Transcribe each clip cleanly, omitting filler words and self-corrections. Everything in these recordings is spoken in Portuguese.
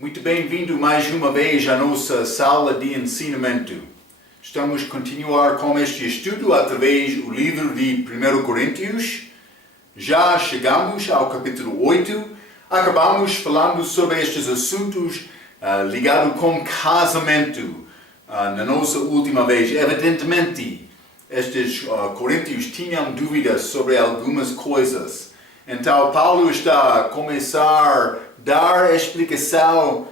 Muito bem-vindo mais uma vez à nossa sala de ensinamento. Estamos a continuar com este estudo através do livro de 1 Coríntios. Já chegamos ao capítulo 8. Acabamos falando sobre estes assuntos ligados com casamento na nossa última vez. Evidentemente, estes coríntios tinham dúvidas sobre algumas coisas. Então, Paulo está a começar a dar a explicação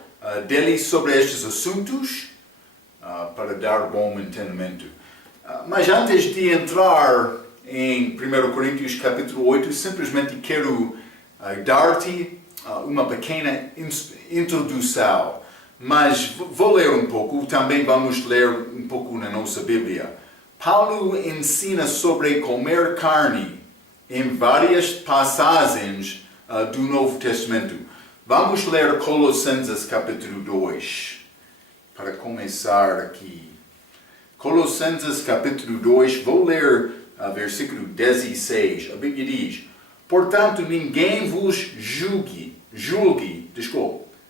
dele sobre estes assuntos para dar bom entendimento. Mas antes de entrar em 1 Coríntios capítulo 8, simplesmente quero dar-te uma pequena introdução. Mas vou ler um pouco, também vamos ler um pouco na nossa Bíblia. Paulo ensina sobre comer carne em várias passagens do Novo Testamento. Vamos ler Colossenses capítulo 2, para começar aqui. Colossenses capítulo 2, vou ler versículo 16. A Bíblia diz: portanto, ninguém vos julgue,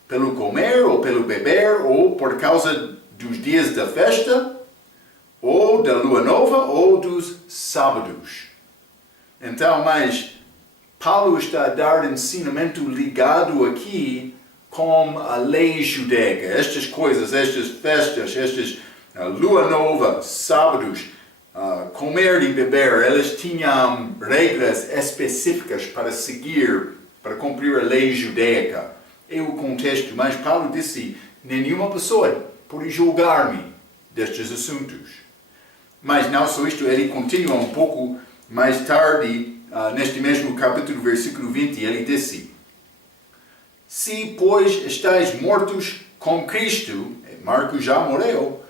pelo comer ou pelo beber, ou por causa dos dias da festa, ou da lua nova, ou dos sábados. Então, mas Paulo está a dar ensinamento ligado aqui com a lei judaica. Estas coisas, estas festas, estas lua nova, sábados, comer e beber, elas tinham regras específicas para seguir, para cumprir a lei judaica. É o contexto, mas Paulo disse: nenhuma pessoa pode julgar-me destes assuntos. Mas não só isto, ele continua um pouco mais tarde, neste mesmo capítulo, versículo 20, ele disse: se, pois, estáis mortos com Cristo, Marcos já morreu,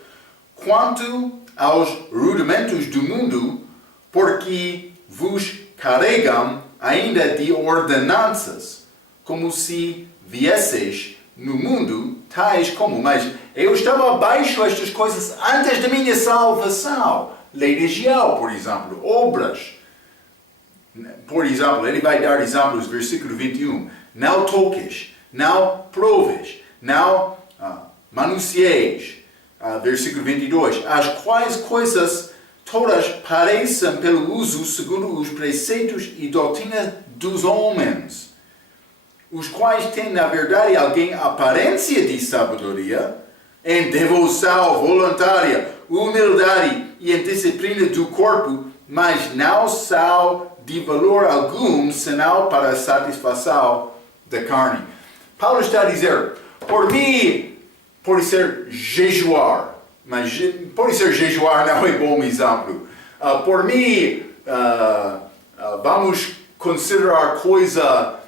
quanto aos rudimentos do mundo, porque vos carregam ainda de ordenanças, como se viesseis no mundo tais como. Mas eu estava abaixo destas coisas antes da minha salvação. Lei regial, por exemplo, obras. Por exemplo, ele vai dar exemplos, versículo 21. Não toques, não proves, não manuseis. Versículo 22. As quais coisas todas parecem pelo uso segundo os preceitos e doutrina dos homens, os quais têm, na verdade, alguém aparência de sabedoria, em devoção voluntária, humildade e em disciplina do corpo, mas não são de valor algum, senão para a satisfação da carne. Paulo está a dizer: por mim, pode ser jejuar, mas pode ser jejuar não é bom exemplo. Por mim, vamos considerar coisa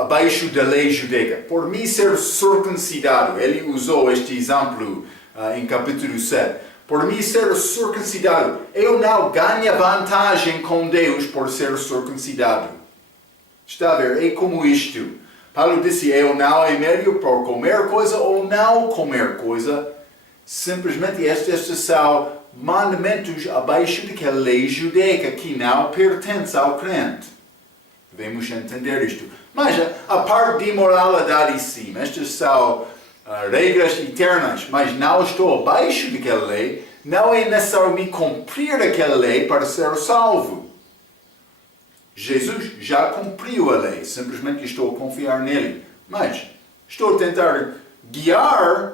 abaixo da lei judaica. Por mim ser circuncidado, ele usou este exemplo em capítulo 7. Por mim ser circuncidado, eu não ganho vantagem com Deus por ser circuncidado. Está a ver? É como isto. Paulo disse: eu não é médio por comer coisa ou não comer coisa. Simplesmente estes são mandamentos abaixo daquela lei judaica que não pertence ao crente. Devemos entender isto. Mas a parte de moralidade sim, estas são regras eternas, mas não estou abaixo daquela lei. Não é necessário me cumprir aquela lei para ser salvo. Jesus já cumpriu a lei, simplesmente estou a confiar nele. Mas estou a tentar guiar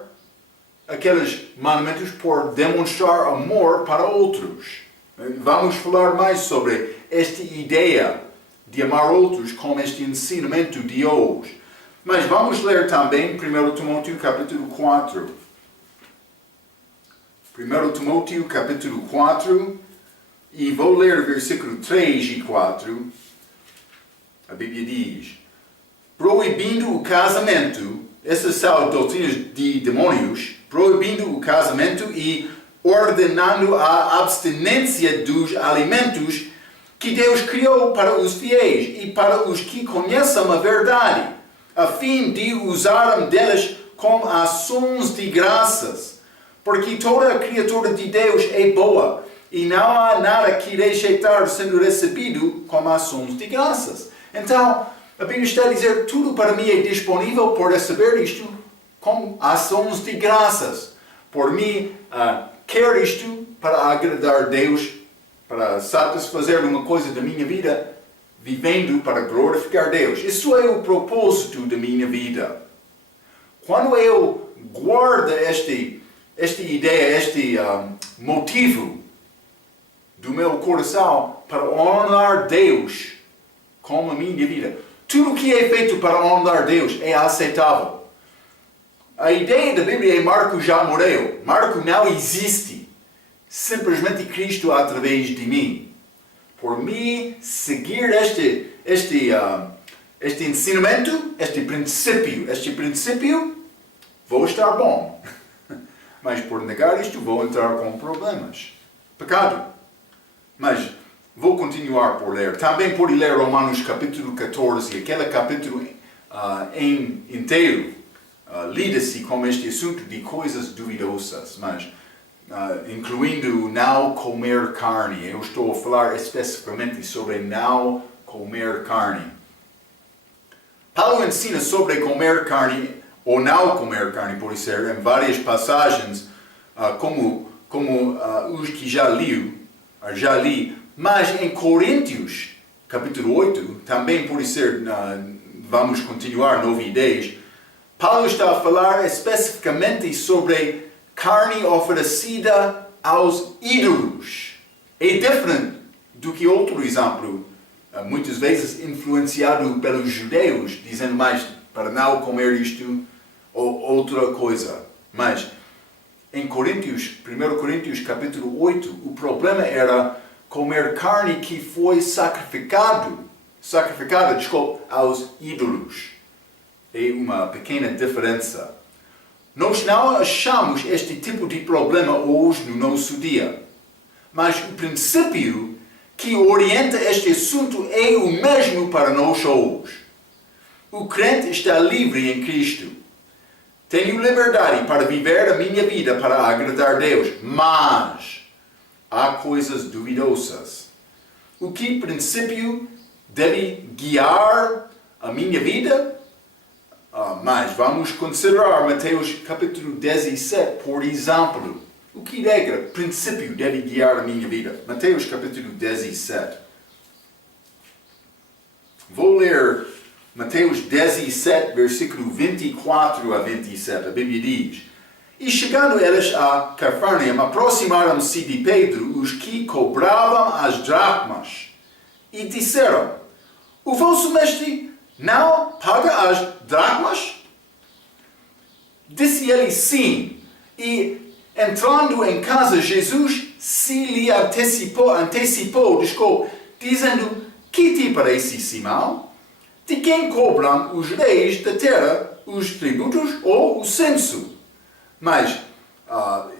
aqueles mandamentos por demonstrar amor para outros. Vamos falar mais sobre esta ideia de amar outros com este ensinamento de hoje. Mas vamos ler também 1 Timóteo capítulo 4. 1 Timóteo capítulo 4, e vou ler versículo 3 e 4. A Bíblia diz: proibindo o casamento, essas são doutrinas de demônios, proibindo o casamento e ordenando a abstinência dos alimentos que Deus criou para os fiéis e para os que conhecem a verdade, a fim de usarem delas com ações de graças, porque toda a criatura de Deus é boa, e não há nada que rejeitar sendo recebido com ações de graças. Então, a Bíblia está a dizer: tudo para mim é disponível por receber isto com ações de graças. Por mim, quer isto para agradar a Deus, para satisfazer uma coisa da minha vida, vivendo para glorificar Deus. Isso é o propósito da minha vida. Quando eu guardo esta ideia, este motivo do meu coração para honrar Deus com a minha vida, tudo que é feito para honrar Deus é aceitável. A ideia da Bíblia é Marco já morreu. Marco não existe. Simplesmente Cristo através de mim. Por mim, seguir este ensinamento, este princípio, vou estar bom. Mas por negar isto, vou entrar com problemas. Pecado. Mas vou continuar por ler. Também pode ler Romanos capítulo 14, aquele capítulo inteiro. Lida-se com este assunto de coisas duvidosas, mas incluindo não comer carne. Eu estou a falar especificamente sobre não comer carne. Paulo ensina sobre comer carne ou não comer carne, pode ser, em várias passagens, como os que já li, mas em Coríntios, capítulo 8, também pode ser, vamos continuar 9 e 10, Paulo está a falar especificamente sobre carne oferecida aos ídolos. É diferente do que outro exemplo, muitas vezes influenciado pelos judeus, dizendo mais para não comer isto ou outra coisa. Mas em 1 Coríntios capítulo 8, o problema era comer carne que foi sacrificada aos ídolos. É uma pequena diferença. Nós não achamos este tipo de problema hoje no nosso dia. Mas o princípio que orienta este assunto é o mesmo para nós hoje. O crente está livre em Cristo. Tenho liberdade para viver a minha vida para agradar a Deus, mas há coisas duvidosas. O que princípio deve guiar a minha vida? Mas vamos considerar Mateus capítulo 17, por exemplo. O que regra, princípio deve guiar a minha vida? Mateus capítulo 17. Vou ler Mateus 17, versículo 24 a 27. A Bíblia diz: E chegando eles a Cafarnaum, aproximaram-se de Pedro os que cobravam as dracmas, e disseram: O vosso mestre não paga as dracmas? Disse ele sim, e entrando em casa, Jesus se lhe antecipou, dizendo: Que te parece, Simão? De quem cobram os reis da terra os tributos ou o censo? Mas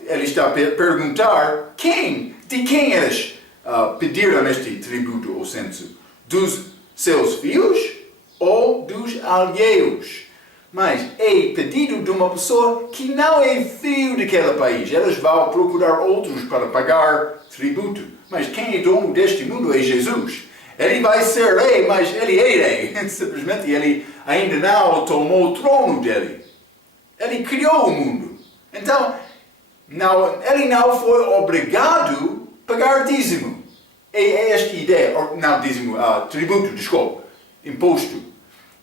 ele está a perguntar: de quem eles pediram este tributo ou censo? Dos seus filhos ou dos alheios? Mas é pedido de uma pessoa que não é filho daquele país. Eles vão procurar outros para pagar tributo. Mas quem é dono deste mundo é Jesus. Ele vai ser rei, mas ele é rei. Simplesmente ele ainda não tomou o trono dele. Ele criou o mundo. Então, ele não foi obrigado a pagar dízimo. É esta ideia, não dízimo, tributo, desculpa, imposto.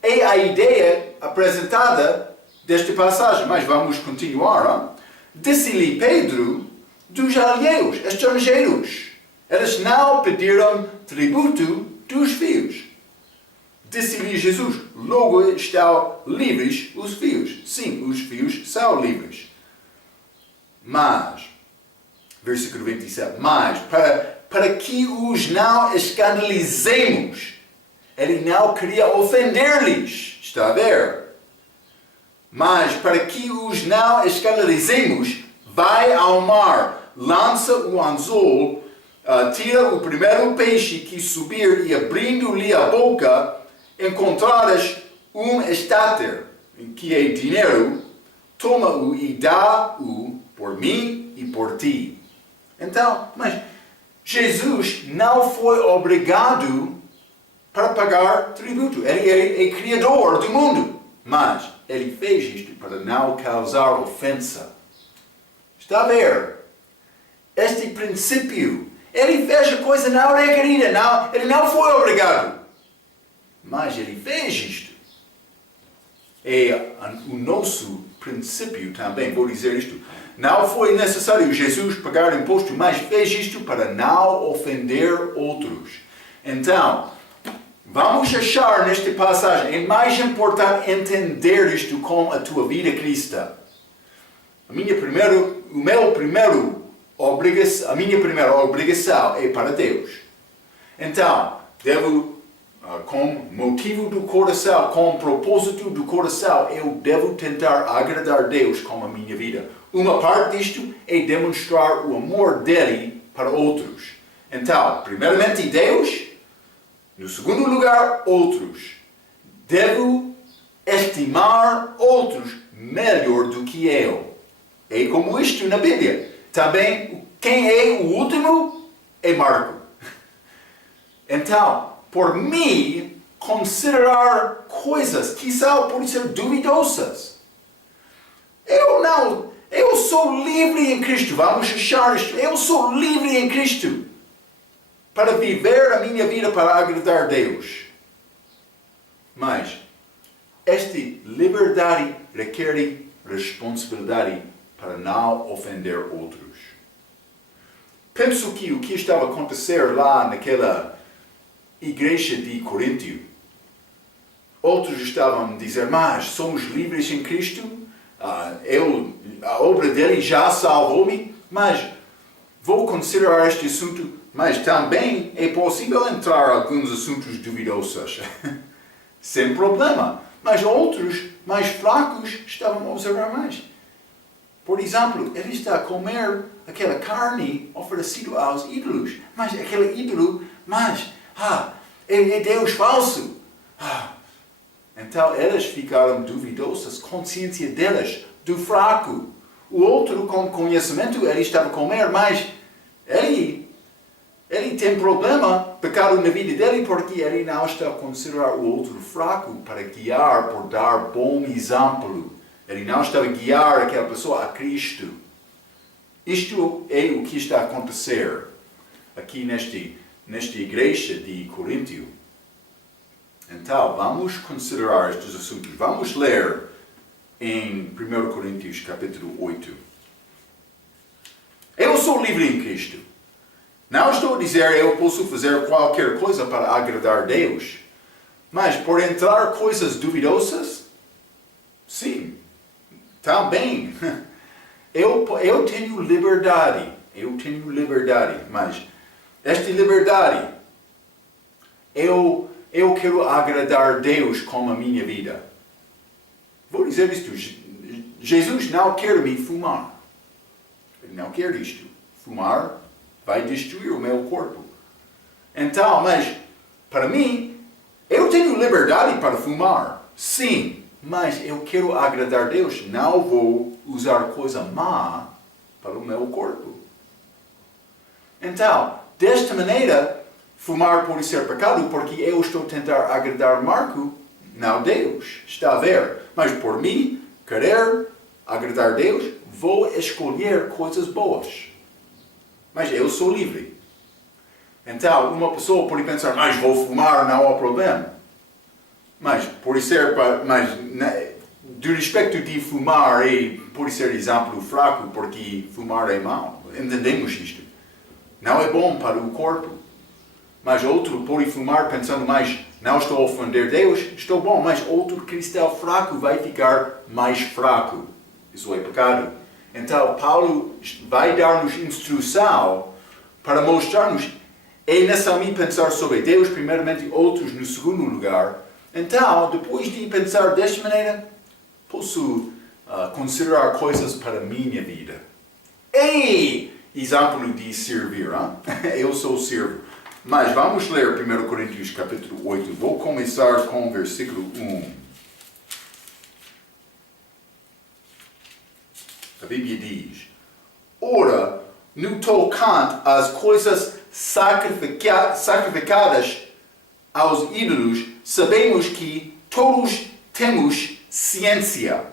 É a ideia apresentada desta passagem, mas vamos continuar. Disse-lhe Pedro dos alheios, estrangeiros. Eles não pediram tributo dos filhos. Disse-lhe Jesus: Logo estão livres os filhos. Sim, os filhos são livres. Mas, versículo 27, mas para que os não escandalizemos, ele não queria ofender-lhes. Está a ver? Mas para que os não escandalizemos, vai ao mar, lança o anzol, tira o primeiro peixe que subir e abrindo-lhe a boca, encontrares um estáter, que é dinheiro, toma-o e dá-o por mim e por ti. Então, mas Jesus não foi obrigado para pagar tributo. Ele é criador do mundo. Mas ele fez isto para não causar ofensa. Está a ver? Este princípio, ele fez a coisa não requerida, ele não foi obrigado. Mas ele fez isto. É o nosso princípio também, vou dizer isto. Não foi necessário Jesus pagar imposto, mas fez isto para não ofender outros. Então, vamos achar nesta passagem, é mais importante entender isto com a tua vida cristã. A minha primeira obrigação é para Deus. Então, devo, com motivo do coração, com propósito do coração, eu devo tentar agradar Deus com a minha vida. Uma parte disto é demonstrar o amor dele para outros. Então, primeiramente Deus, no segundo lugar, outros. Devo estimar outros melhor do que eu. É como isto na Bíblia. Também, quem é o último é Marco. Então, por mim, considerar coisas que são, por ser duvidosas. Eu sou livre em Cristo. Vamos achar isto. Eu sou livre em Cristo para viver a minha vida para agradar Deus. Mas esta liberdade requer responsabilidade para não ofender outros. Penso que o que estava a acontecer lá naquela igreja de Coríntio, outros estavam a dizer, mas somos livres em Cristo, a obra dele já salvou-me, mas vou considerar este assunto, mas também é possível entrar em alguns assuntos duvidosos, sem problema. Mas outros, mais fracos, estavam a observar mais. Por exemplo, ele está a comer aquela carne oferecida aos ídolos. Mas aquele ídolo, é Deus falso. Então eles ficaram duvidosas, consciência deles, do fraco. O outro, com conhecimento, ele estava a comer, mas ele tem problema, pecado na vida dele, porque ele não está a considerar o outro fraco para guiar, por dar bom exemplo. Ele não está a guiar aquela pessoa a Cristo. Isto é o que está a acontecer aqui nesta igreja de Coríntio. Então, vamos considerar estes assuntos. Vamos ler em 1 Coríntios capítulo 8. Eu sou livre em Cristo. Não estou a dizer eu posso fazer qualquer coisa para agradar Deus. Mas por entrar coisas duvidosas, sim, também. Eu tenho liberdade. Mas esta liberdade, eu quero agradar Deus com a minha vida. Vou dizer isto. Jesus não quer me fumar. Ele não quer isto. Fumar vai destruir o meu corpo. Então, mas, para mim, eu tenho liberdade para fumar. Sim, mas eu quero agradar Deus. Não vou usar coisa má para o meu corpo. Então, desta maneira, fumar pode ser pecado porque eu estou a tentar agradar Marco, não Deus. Está a ver? Mas por mim, querer agradar Deus, vou escolher coisas boas. Mas eu sou livre. Então, uma pessoa pode pensar, mas vou fumar, não há problema. Mas, pode ser, do respeito de fumar, pode ser exemplo fraco, porque fumar é mau. Entendemos isto. Não é bom para o corpo. Mas outro pode fumar pensando, mas não estou a ofender Deus, estou bom, mas outro cristão fraco vai ficar mais fraco. Isso é pecado. Então, Paulo vai dar-nos instrução para mostrar-nos, é necessário pensar sobre Deus, primeiramente, outros no segundo lugar. Então, depois de pensar desta maneira, posso considerar coisas para a minha vida. E exemplo de servir. Eu sou servo. Mas vamos ler 1 Coríntios capítulo 8. Vou começar com o versículo 1. A Bíblia diz: ora, no tocante às coisas sacrificadas aos ídolos, sabemos que todos temos ciência.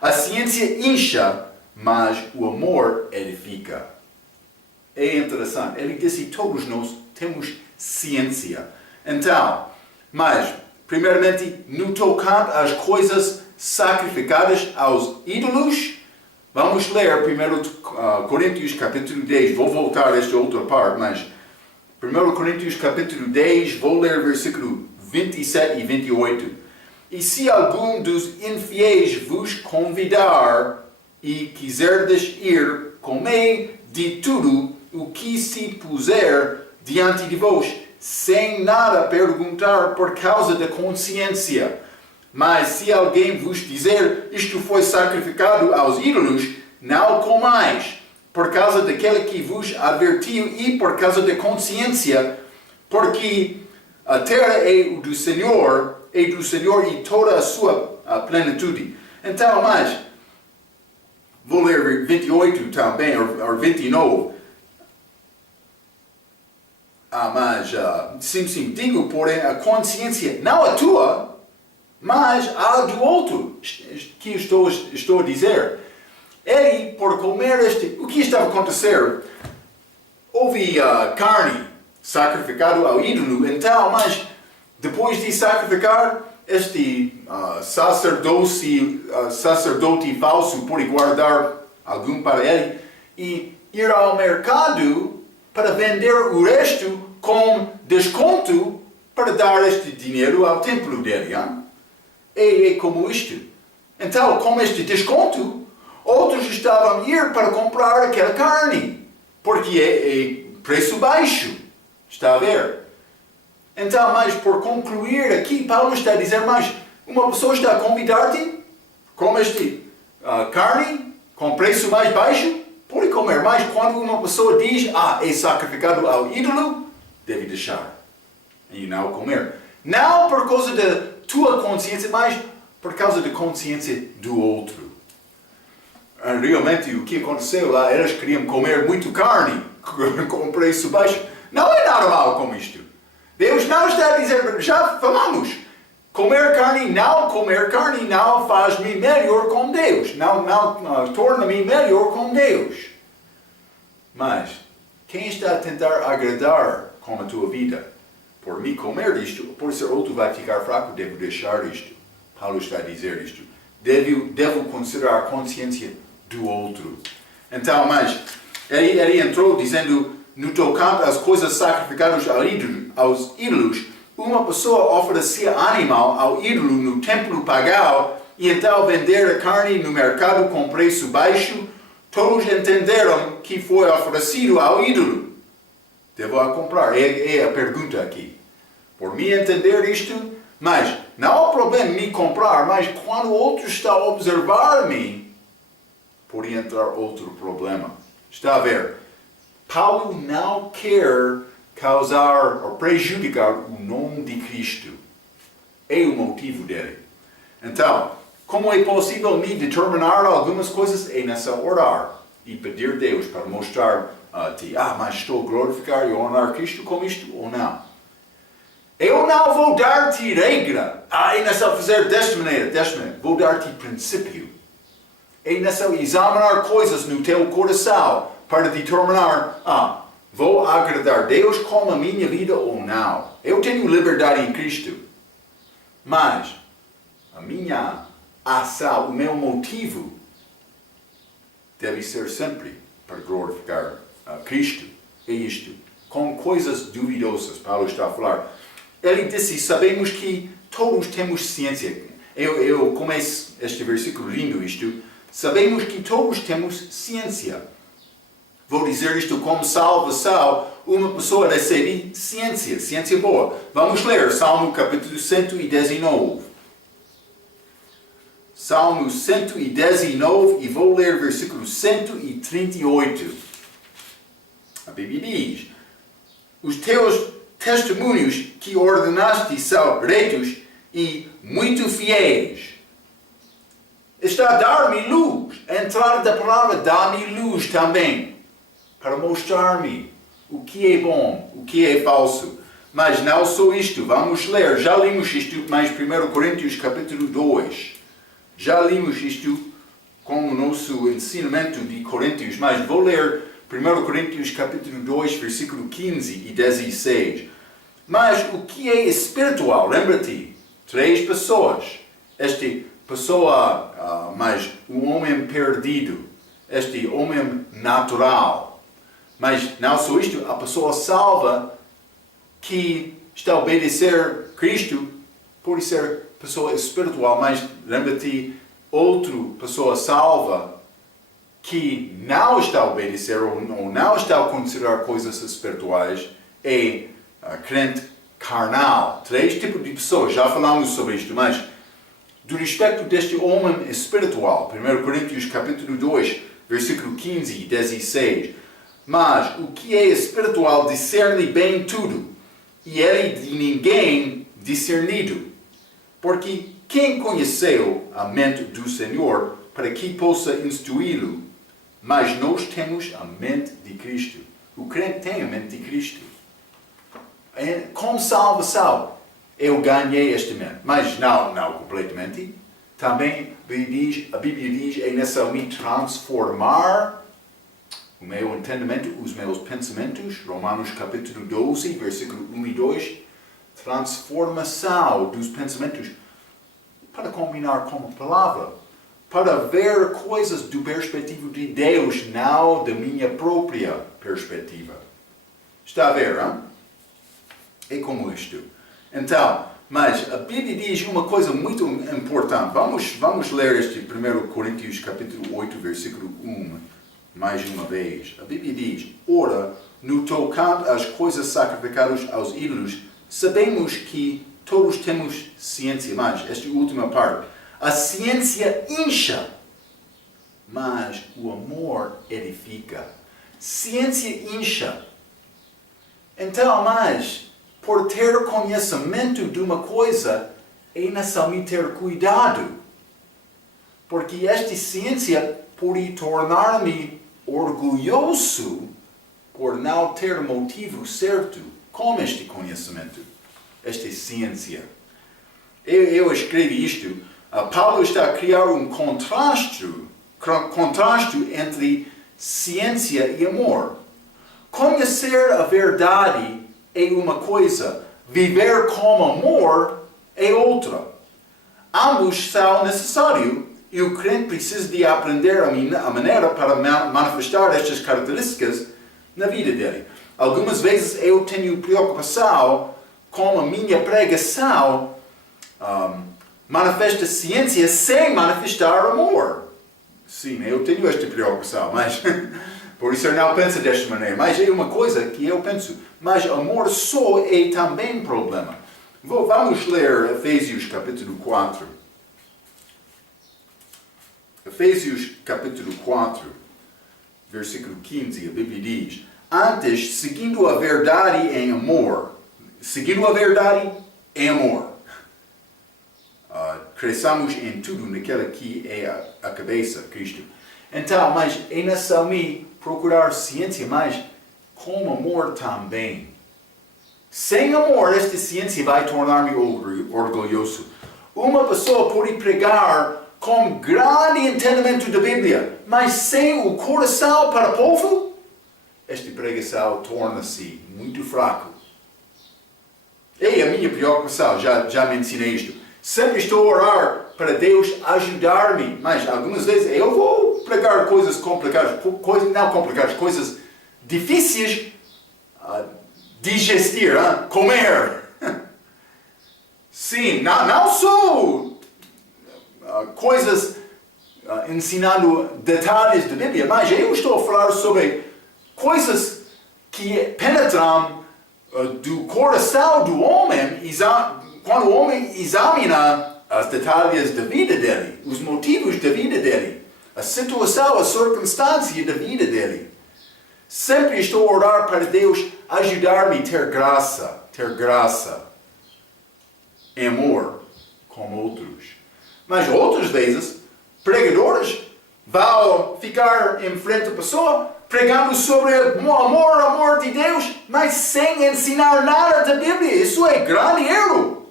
A ciência incha, mas o amor edifica. É interessante. Ele disse que todos nós temos ciência. Então, mas, primeiramente, no tocante às coisas sacrificadas aos ídolos, vamos ler 1 Coríntios capítulo 10. Vou voltar a esta outra parte, mas 1 Coríntios capítulo 10, vou ler versículo 27 e 28. E se algum dos infiéis vos convidar e quiserdes ir, comei de tudo o que se puser diante de vós, sem nada perguntar por causa da consciência. Mas se alguém vos dizer, isto foi sacrificado aos ídolos, não comais, por causa daquele que vos advertiu e por causa da consciência, porque a terra é do Senhor e toda a sua plenitude. Então, mas, vou ler 28 também, ou 29. Sim, digo, porém, a consciência, não a tua, mas a do outro, que estou a dizer. Ele, por comer o que estava a acontecer? Houve carne sacrificada ao ídolo, então, mas depois de sacrificar, este sacerdote falso pode guardar algum para ele e ir ao mercado para vender o resto com desconto para dar este dinheiro ao templo dele. É como isto. Então, com este desconto, outros estavam a ir para comprar aquela carne, porque é preço baixo. Está a ver? Então, mas por concluir aqui, Paulo está a dizer, mas uma pessoa está a convidar-te, com este carne, com preço mais baixo, pode comer, mas quando uma pessoa diz, é sacrificado ao ídolo, deve deixar e não comer. Não por causa da tua consciência, mas por causa da consciência do outro. Realmente o que aconteceu lá, eles queriam comer muito carne com preço baixo. Não é nada mal com isto. Deus não está a dizer, já falamos, comer carne não faz-me melhor com Deus. Não torna-me melhor com Deus. Mas, quem está a tentar agradar com a tua vida? Por me comer isto, por ser outro vai ficar fraco, devo deixar isto. Paulo está a dizer isto. Devo considerar a consciência do outro. Então, mas, ele entrou dizendo, no tocante às coisas sacrificadas aos ídolos, uma pessoa oferecia animal ao ídolo no templo pagão e então vender a carne no mercado com preço baixo. Todos entenderam que foi oferecido ao ídolo. Devo a comprar. É a pergunta aqui. Por me entender isto, mas não há problema em me comprar, mas quando o outro está a observar-me, pode entrar outro problema. Está a ver? Paulo não quer causar ou prejudicar o nome de Cristo. É o motivo dele. Então, como é possível me determinar algumas coisas? É nessa orar e pedir a Deus para mostrar-te, mas estou a glorificar e honrar Cristo com isto ou não? Eu não vou dar-te regra. É nessa fazer desta maneira. Vou dar-te princípio. É nessa examinar coisas no teu coração para determinar, vou agradar Deus com a minha vida ou não. Eu tenho liberdade em Cristo. Mas a minha ação, o meu motivo, deve ser sempre para glorificar Cristo. É isto. Com coisas duvidosas, Paulo está a falar. Ele disse, sabemos que todos temos ciência. Eu começo este versículo lindo isto. Sabemos que todos temos ciência. Vou dizer isto como salvação. Uma pessoa recebe ciência boa. Vamos ler Salmo capítulo 119. Salmo 119 e vou ler versículo 138. A Bíblia diz, os teus testemunhos que ordenaste são retos e muito fiéis. Está a dar-me luz. A entrada da palavra dá-me luz também. Para mostrar-me o que é bom, o que é falso. Mas não só isto. Vamos ler. Já lemos isto mais 1 Coríntios capítulo 2. Já lemos isto com o nosso ensinamento de Coríntios, mas vou ler 1 Coríntios capítulo 2, versículo 15 e 16. Mas o que é espiritual? Lembra-te, 3 pessoas. Esta pessoa, mas o homem perdido, este homem natural. Mas não só isto, a pessoa salva que está a obedecer Cristo, pode ser pessoa espiritual, mas lembra-te, outra pessoa salva que não está a obedecer ou não está a considerar coisas espirituais é crente carnal. 3 tipos de pessoas, já falamos sobre isto, mas do respeito deste homem espiritual, 1 Coríntios capítulo 2, versículo 15 e 16. Mas o que é espiritual discerne bem tudo, e é de ninguém discernido. Porque quem conheceu a mente do Senhor para que possa instruí-lo? Mas nós temos a mente de Cristo. O crente tem a mente de Cristo. Com salvação, eu ganhei esta mente. Mas não completamente. Também a Bíblia diz, é necessário me transformar o meu entendimento, os meus pensamentos. Romanos capítulo 12, versículo 1 e 2. Transformação dos pensamentos para combinar com a palavra, para ver coisas do perspectiva de Deus, não da minha própria perspectiva. Está a ver, hein? É como isto. Então, mas a Bíblia diz uma coisa muito importante. Vamos ler este 1 Coríntios capítulo 8, versículo 1, mais uma vez. A Bíblia diz, ora, no tocante às coisas sacrificadas aos ídolos, sabemos que todos temos ciência, mas esta última parte, a ciência incha, mas o amor edifica. Ciência incha. Então, mas, por ter conhecimento de uma coisa, é necessário ter cuidado. Porque esta ciência pode tornar-me orgulhoso por não ter motivo certo com este conhecimento, esta ciência. Eu escrevi isto. Paulo está a criar um contraste entre ciência e amor. Conhecer a verdade é uma coisa, viver com amor é outra. Ambos são necessários e o crente precisa de aprender a maneira para manifestar estas características na vida dele. Algumas vezes eu tenho preocupação com a minha pregação, manifesta ciência sem manifestar amor. Sim, eu tenho esta preocupação, mas por isso eu não penso desta maneira. Mas é uma coisa que eu penso. Mas amor só é também problema. Vamos ler Efésios capítulo 4. Efésios capítulo 4, versículo 15, a Bíblia diz, antes, seguindo a verdade em amor, seguindo a verdade em amor, cresçamos em tudo naquela que é a cabeça, Cristo. Então, mas é necessário procurar ciência, mas com amor também. Sem amor, esta ciência vai tornar-me orgulhoso. Uma pessoa pode pregar com grande entendimento da Bíblia, mas sem o coração para o povo, esta pregação torna-se muito fraca. É a minha preocupação, já mencionei isto. Sempre estou a orar para Deus ajudar-me, mas algumas vezes eu vou pregar coisas complicadas, coisas difíceis digestir, comer. Sim, não sou coisas ensinando detalhes da Bíblia, mas eu estou a falar sobre coisas que penetram do coração do homem, quando o homem examina os detalhes da vida dele, os motivos da vida dele, a situação, a circunstância da vida dele. Sempre estou a orar para Deus ajudar-me a ter graça, amor com outros. Mas outras vezes, pregadores vão ficar em frente à pessoa, pregando sobre o amor de Deus, mas sem ensinar nada da Bíblia. Isso é grande erro.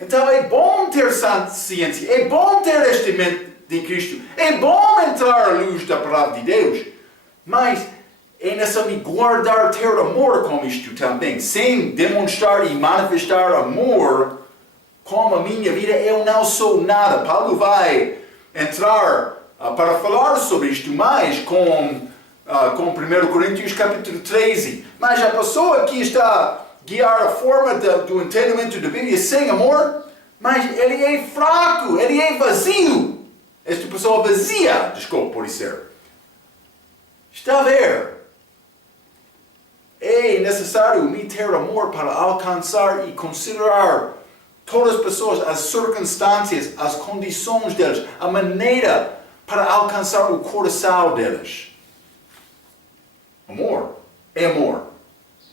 Então é bom ter ciência, é bom ter este mente de Cristo, é bom entrar à luz da palavra de Deus, mas é necessário guardar, ter amor com isto também. Sem demonstrar e manifestar amor com a minha vida, eu não sou nada. Paulo vai entrar para falar sobre isto mais com 1 Coríntios capítulo 13. Mas a pessoa que está a guiar a forma do entendimento da Bíblia sem amor, mas ele é fraco, ele é vazio. Esta pessoa vazia, desculpa por ser. Está a ver? É necessário me ter amor para alcançar e considerar todas as pessoas, as circunstâncias, as condições delas, a maneira para alcançar o coração delas. Amor é amor.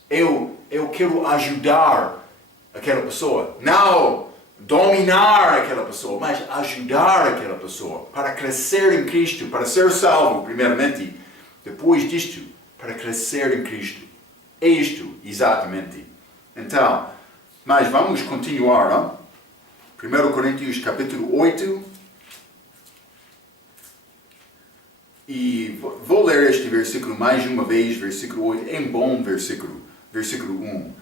Eu quero ajudar aquela pessoa, não dominar aquela pessoa, mas ajudar aquela pessoa para crescer em Cristo, para ser salvo, primeiramente, depois disto, para crescer em Cristo. É isto, exatamente. Então, mas vamos continuar, não? 1 Coríntios capítulo 8. E vou ler este versículo mais uma vez, versículo 8. É um bom versículo. Versículo 1.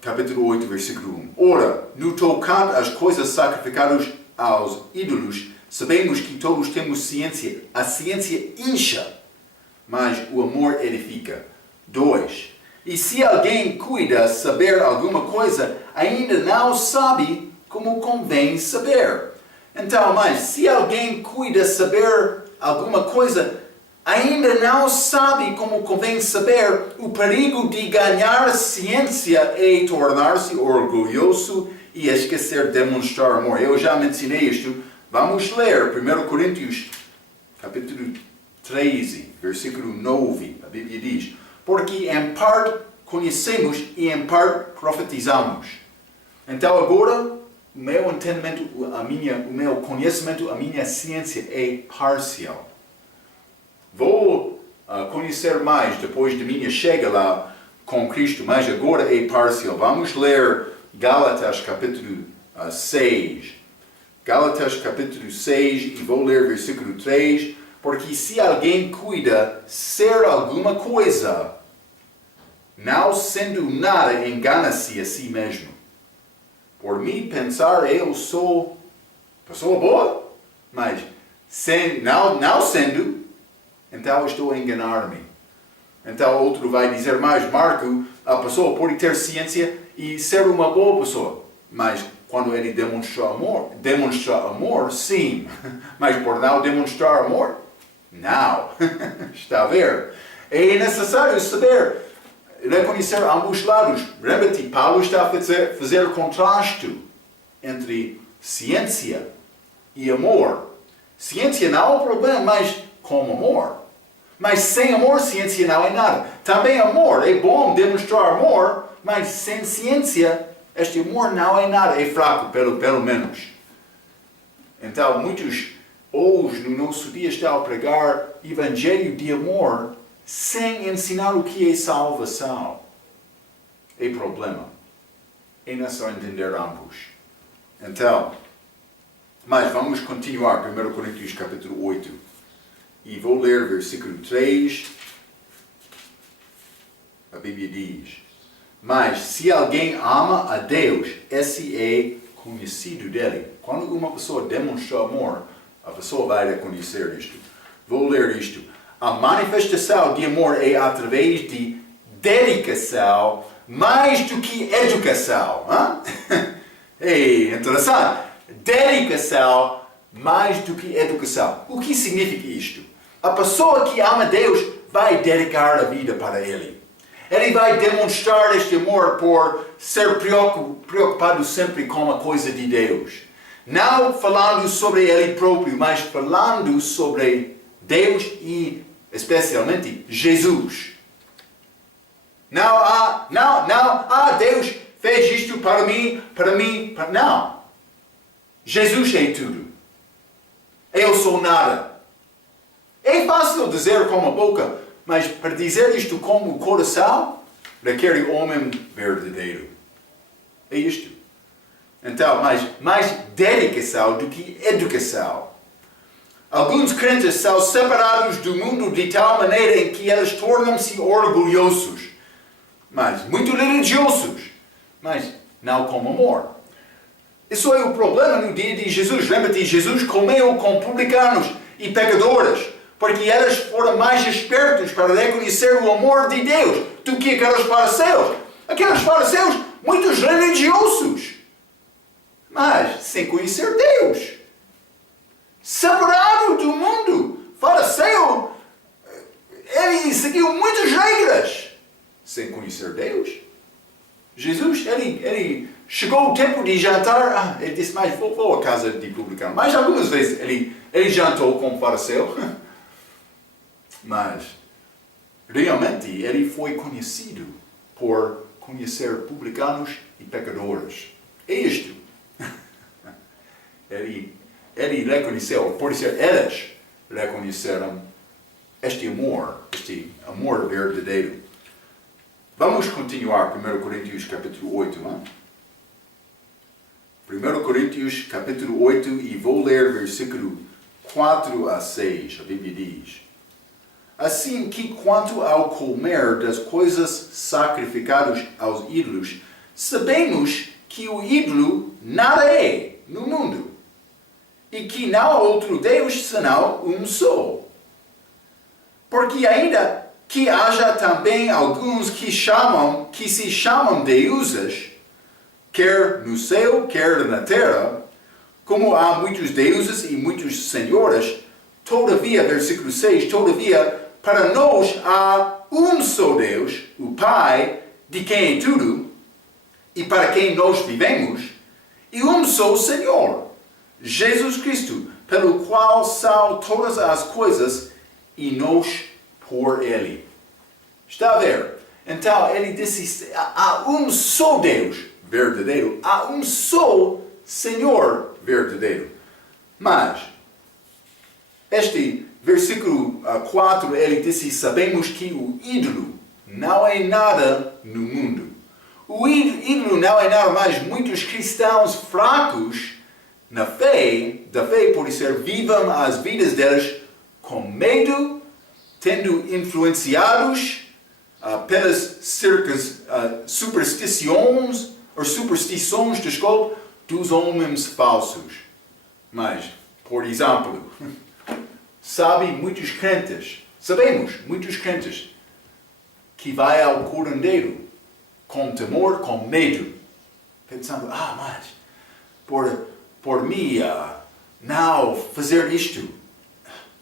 Capítulo 8, versículo 1. Ora, no tocante às coisas sacrificadas aos ídolos, sabemos que todos temos ciência. A ciência incha, mas o amor edifica. 2. E se alguém cuida saber alguma coisa, ainda não sabe como convém saber. Então, mas se alguém cuida saber alguma coisa, ainda não sabe como convém saber, o perigo de ganhar ciência é tornar-se orgulhoso e esquecer de demonstrar amor. Eu já mencionei isto. Vamos ler 1 Coríntios capítulo 13, versículo 9. A Bíblia diz: porque em parte conhecemos e em parte profetizamos. Então agora, o meu entendimento, o meu conhecimento, a minha ciência é parcial. Vou conhecer mais depois de minha chega lá com Cristo, mas agora é parcial. Vamos ler Gálatas capítulo 6. Gálatas capítulo 6 e vou ler versículo 3. Porque se alguém cuida ser alguma coisa, não sendo nada, engana-se a si mesmo. Por mim pensar, eu sou pessoa boa, mas não sendo, então estou a enganar-me. Então outro vai dizer mais, Marco, a pessoa pode ter ciência e ser uma boa pessoa, mas quando ele demonstra amor, sim, mas por não demonstrar amor, não. Está a ver? É necessário saber reconhecer ambos lados. Lembra-te, Paulo está a fazer contraste entre ciência e amor. Ciência não é um problema, mas com amor. Mas sem amor, ciência não é nada. Também amor, é bom demonstrar amor, mas sem ciência, este amor não é nada. É fraco, pelo menos. Então, muitos hoje, no nosso dia, estão a pregar evangelho de amor sem ensinar o que é salvação. É problema. É necessário entender ambos. Então, mas vamos continuar. 1 Coríntios capítulo 8. E vou ler versículo 3. A Bíblia diz: mas se alguém ama a Deus, esse é conhecido dele. Quando uma pessoa demonstra amor, a pessoa vai reconhecer isto. Vou ler isto. A manifestação de amor é através de dedicação mais do que educação. É interessante. Dedicação mais do que educação. O que significa isto? A pessoa que ama Deus vai dedicar a vida para Ele. Ele vai demonstrar este amor por ser preocupado sempre com a coisa de Deus. Não falando sobre Ele próprio, mas falando sobre Deus e especialmente Jesus. Deus fez isto para mim. Não. Jesus é tudo. Eu sou nada. É fácil dizer com a boca, mas para dizer isto com o coração, requer um homem verdadeiro. É isto. Então, mais dedicação do que educação. Alguns crentes são separados do mundo de tal maneira em que eles tornam-se orgulhosos, mas muito religiosos, mas não com amor. Isso é o problema no dia de Jesus. Lembra-te, Jesus comeu com publicanos e pecadores, porque eles foram mais espertos para reconhecer o amor de Deus do que aqueles fariseus. Aqueles fariseus, muitos religiosos, mas sem conhecer Deus. Separado do mundo. Fariseu, ele seguiu muitas regras, sem conhecer Deus. Jesus, ele chegou o tempo de jantar, ele disse, mas vou à casa de publicano. Mas algumas vezes ele jantou com o fariseu. Mas, realmente, ele foi conhecido por conhecer publicanos e pecadores. É isto. Ele reconheceu, por isso eles reconheceram este amor verdadeiro. Vamos continuar 1 Coríntios capítulo 8, não? 1 Coríntios capítulo 8 e vou ler versículo 4 a 6, a Bíblia diz: Assim que quanto ao comer das coisas sacrificadas aos ídolos, sabemos que o ídolo nada é no mundo, e que não há outro Deus senão um só. Porque ainda que haja também alguns que se chamam deuses, quer no céu, quer na terra, como há muitos deuses e muitos senhores, todavia, versículo 6, todavia, para nós há um só Deus, o Pai, de quem é tudo, e para quem nós vivemos, e um só Senhor, Jesus Cristo, pelo qual são todas as coisas, e nós por Ele. Está a ver? Então, ele disse, há um só Deus verdadeiro, há um só Senhor verdadeiro. Mas, este versículo 4, ele disse, sabemos que o ídolo não é nada no mundo. O ídolo não é nada mais. Muitos cristãos fracos da fé, por isso, vivam as vidas deles com medo, tendo influenciados pelas superstições, dos homens falsos. Mas, por exemplo, sabemos muitos crentes que vai ao curandeiro com temor, com medo, pensando, mas por mim não fazer isto,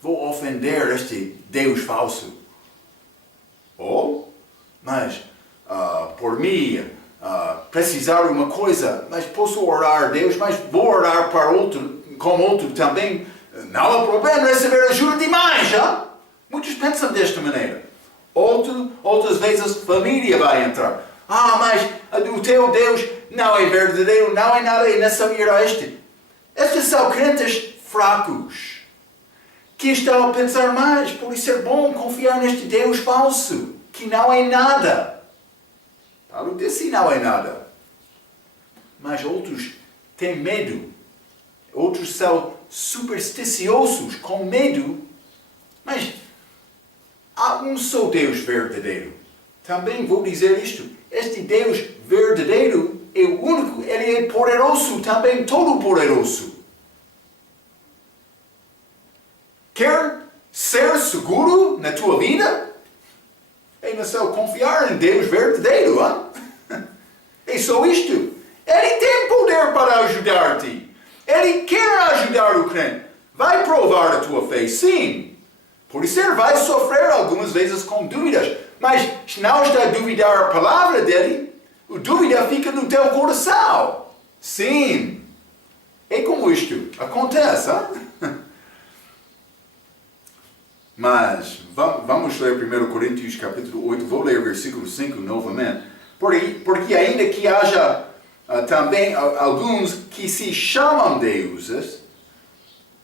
vou ofender este Deus falso. Mas por mim precisar de uma coisa, mas posso orar a Deus, mas vou orar para outro, com outro também. Não há problema receber ajuda demais, já? Muitos pensam desta maneira. Outras vezes a família vai entrar. Mas o teu Deus não é verdadeiro, não é nada, é nessa ir a este. Estes são crentes fracos, que estão a pensar mais, por isso é bom confiar neste Deus falso, que não é nada. Paulo disse não é nada. Mas outros têm medo. Outros são supersticiosos, com medo. Mas há um só Deus verdadeiro. Também vou dizer isto. Este Deus verdadeiro é o único, ele é poderoso, também todo poderoso. Quer ser seguro na tua vida? É só confiar em Deus verdadeiro. É só isto. Ele tem poder para ajudar-te. Ele quer ajudar o crente. Vai provar a tua fé, sim. Por isso ele vai sofrer algumas vezes com dúvidas. Mas se não está a duvidar a palavra dele, a dúvida fica no teu coração. Sim. É como isto acontece. Mas vamos ler 1 Coríntios capítulo 8. Vou ler versículo 5 novamente. Porque ainda que haja também alguns que se chamam deuses,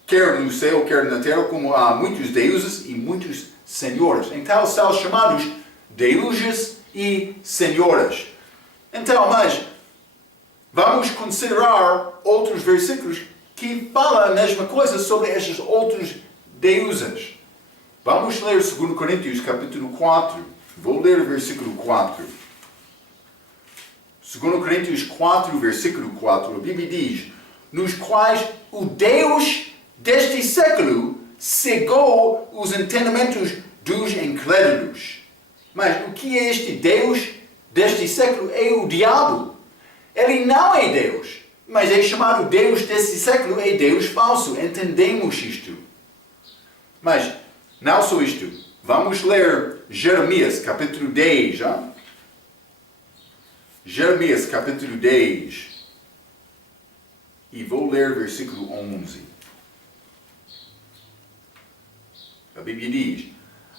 quer no céu, quer na terra, como há muitos deuses e muitos senhores. Então são chamados deuses e senhores. Então, mas vamos vamos considerar outros versículos que falam a mesma coisa sobre estes outros deuses. Vamos ler 2 Coríntios capítulo 4. Vou ler o versículo 4. 2 Coríntios 4, versículo 4, a Bíblia diz: nos quais o Deus deste século cegou os entendimentos dos incrédulos. Mas o que é este Deus deste século? É o diabo. Ele não é Deus, mas é chamado Deus deste século, é Deus falso. Entendemos isto. Mas não só isto. Vamos ler Jeremias capítulo 10. Hein? Jeremias capítulo 10. E vou ler versículo 11. A Bíblia diz: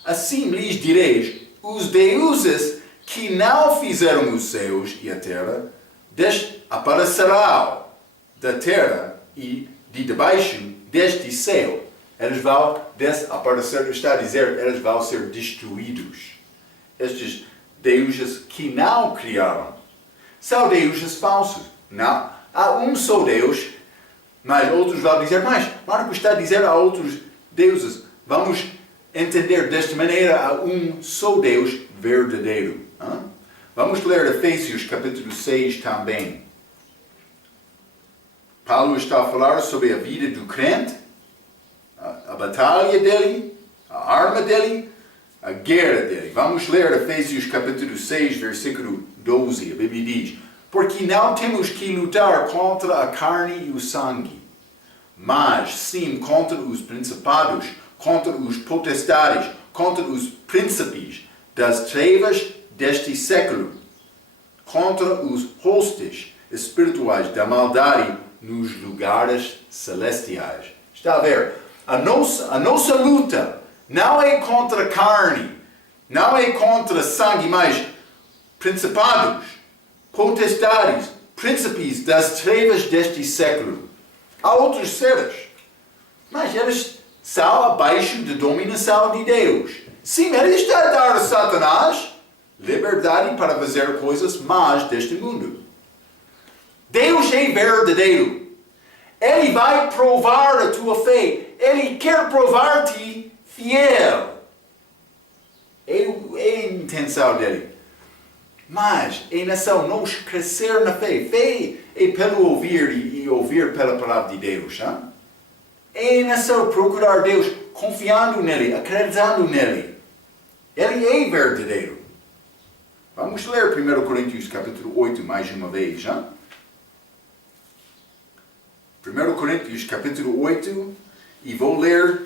assim lhes direis, os deuses que não fizeram os céus e a terra, desaparecerão da terra e de debaixo deste céu. Eles vão desaparecer, está a dizer, eles vão ser destruídos. Estes deuses que não criaram são deuses falsos. Não, há um só Deus, mas outros vão dizer, mas Marcos está a dizer a outros deuses. Vamos entender desta maneira, há um só Deus verdadeiro. Hein? Vamos ler Efésios capítulo 6 também. Paulo está a falar sobre a vida do crente, a batalha dele, a arma dele, a guerra dele. Vamos ler Efésios capítulo 6, versículo 12. A Bíblia diz: porque não temos que lutar contra a carne e o sangue, mas sim contra os principados, contra os potestades, contra os príncipes das trevas deste século, contra os hostes espirituais da maldade nos lugares celestiais. Está a ver? A nossa luta não é contra a carne, não é contra sangue, mas principados, potestades, príncipes das trevas deste século. Há outros seres, mas eles são abaixo da dominação de Deus. Sim, ele está a dar a Satanás liberdade para fazer coisas más deste mundo. Deus é verdadeiro. Ele vai provar a tua fé. Ele quer provar-te fiel. É a intenção dele. Mas é nação nós crescer na fé. Fé é pelo ouvir e ouvir pela palavra de Deus. Hein? É nação procurar Deus, confiando nele, acreditando nele. Ele é verdadeiro. Vamos ler 1 Coríntios capítulo 8 mais uma vez. Hein? 1 Coríntios capítulo 8 e vou ler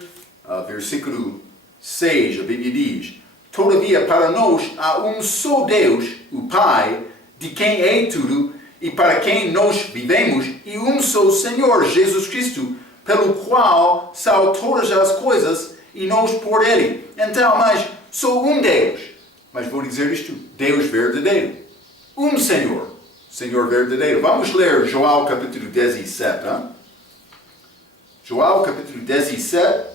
versículo 6. A Bíblia diz: todavia para nós há um só Deus, o Pai, de quem é tudo e para quem nós vivemos, e um só Senhor, Jesus Cristo, pelo qual são todas as coisas e nós por Ele. Então, mas só um Deus. Mas vou dizer isto, Deus verdadeiro. Um Senhor, Senhor verdadeiro. Vamos ler João capítulo 17. Hein? João capítulo 17.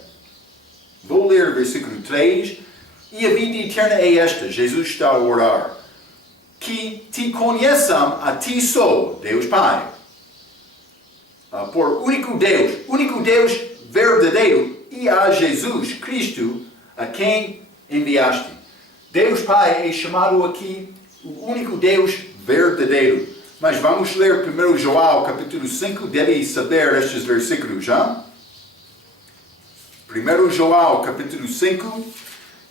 Vou ler versículo 3. E a vida eterna é esta, Jesus está a orar: que te conheçam a ti só, Deus Pai, por único Deus verdadeiro, e a Jesus Cristo, a quem enviaste. Deus Pai é chamado aqui o único Deus verdadeiro. Mas vamos ler primeiro João capítulo 5, deve saber estes versículos, já? 1 João capítulo 5,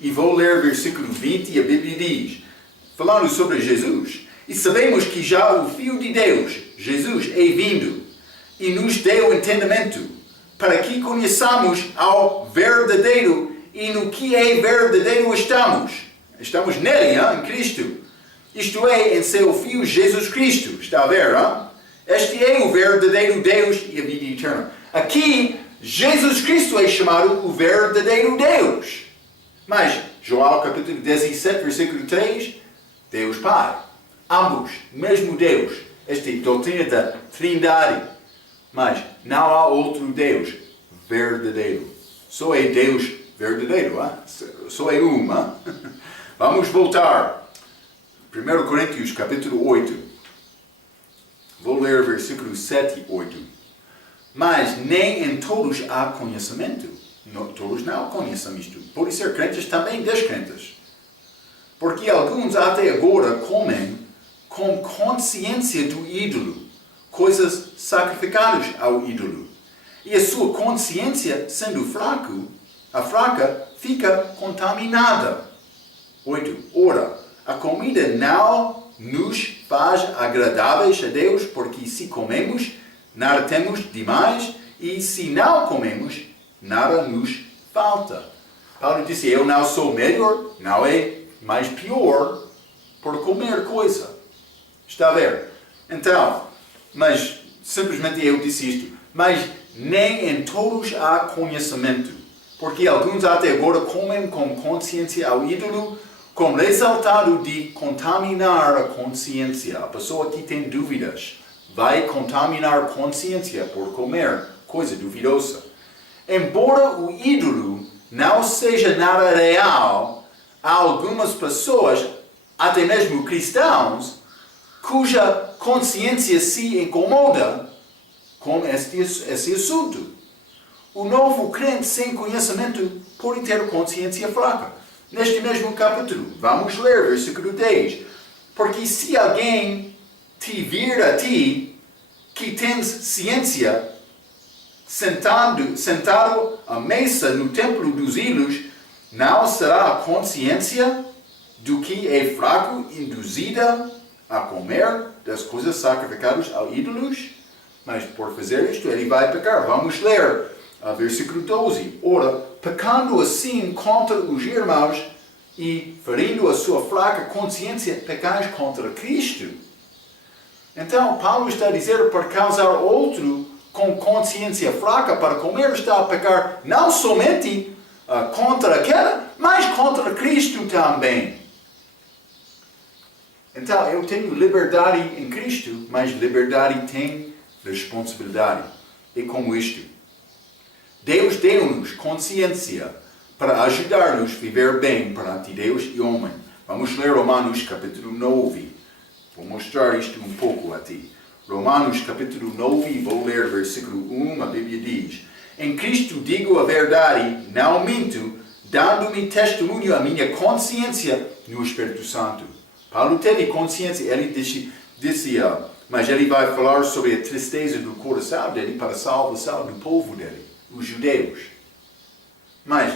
e vou ler versículo 20, e a Bíblia diz, falando sobre Jesus: e sabemos que já o Filho de Deus, Jesus, é vindo, e nos deu entendimento, para que conheçamos ao verdadeiro, e no que é verdadeiro estamos. Estamos nele, em Cristo. Isto é, em seu Filho Jesus Cristo. Está a ver? Este é o verdadeiro Deus e a vida eterna. Aqui, Jesus Cristo é chamado o verdadeiro Deus. Mas, João capítulo 17, versículo 3, Deus Pai. Ambos, mesmo Deus. Esta é a doutrina da Trindade. Mas não há outro Deus verdadeiro. Só é Deus verdadeiro. Só é um. Vamos voltar. 1 Coríntios capítulo 8. Vou ler versículos 7 e 8. Mas nem em todos há conhecimento. Todos não conhecem isto. Podem ser crentes também descrentes. Porque alguns até agora comem com consciência do ídolo, coisas sacrificadas ao ídolo. E a sua consciência, sendo fraca, fica contaminada. 8. Ora, a comida não nos faz agradáveis a Deus, porque se comemos, nada temos demais, e se não comemos, nada nos falta. Paulo disse, eu não sou melhor, não é mais pior por comer coisa. Está a ver? Então, mas simplesmente eu disse isto. Mas nem em todos há conhecimento. Porque alguns até agora comem com consciência ao ídolo, com resultado de contaminar a consciência. A pessoa que tem dúvidas vai contaminar a consciência por comer coisa duvidosa. Embora o ídolo não seja nada real, há algumas pessoas, até mesmo cristãos, cuja consciência se incomoda com esse assunto. O novo crente sem conhecimento pode ter consciência fraca. Neste mesmo capítulo, vamos ler versículo 10. Porque se alguém te vir a ti, que tens ciência, sentado à mesa no templo dos ídolos, não será a consciência do que é fraco induzida a comer das coisas sacrificadas a ídolos? Mas por fazer isto, ele vai pecar. Vamos ler versículo 12. Ora, pecando assim contra os irmãos e ferindo a sua fraca consciência, pecais contra Cristo. Então, Paulo está a dizer, para causar outro com consciência fraca para comer, está a pecar não somente contra aquela, mas contra Cristo também. Então, eu tenho liberdade em Cristo, mas liberdade tem responsabilidade. É como isto. Deus deu-nos consciência para ajudar-nos a viver bem perante Deus e homem. Vamos ler Romanos capítulo 9. Vou mostrar isto um pouco a ti. Romanos capítulo 9, vou ler versículo 1, a Bíblia diz: em Cristo digo a verdade, não minto, dando-me testemunho a minha consciência no Espírito Santo. Paulo teve consciência, ele disse, mas ele vai falar sobre a tristeza do coração dele para a salvação do povo dele, os judeus. Mas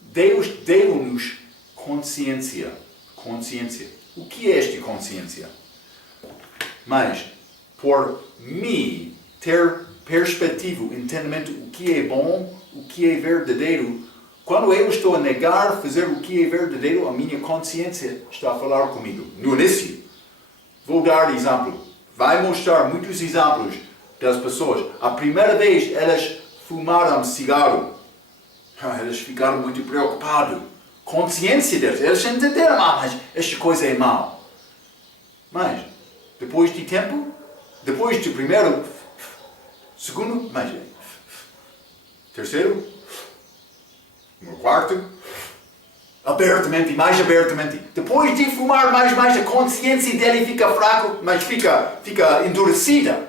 Deus deu-nos consciência. O que é esta consciência? Mas, por mim, ter perspectiva, entendimento, o que é bom, o que é verdadeiro, quando eu estou a negar fazer o que é verdadeiro, a minha consciência está a falar comigo. No início, vou dar exemplo. Vai mostrar muitos exemplos das pessoas. A primeira vez, elas fumaram cigarro. Elas ficaram muito preocupadas. Consciência deles. Eles entenderam, mas esta coisa é mal. Mas, depois de tempo, depois do primeiro, segundo, mas terceiro, no quarto, abertamente, mais abertamente. Depois de fumar mais, a consciência dele fica fraca, mas fica endurecida.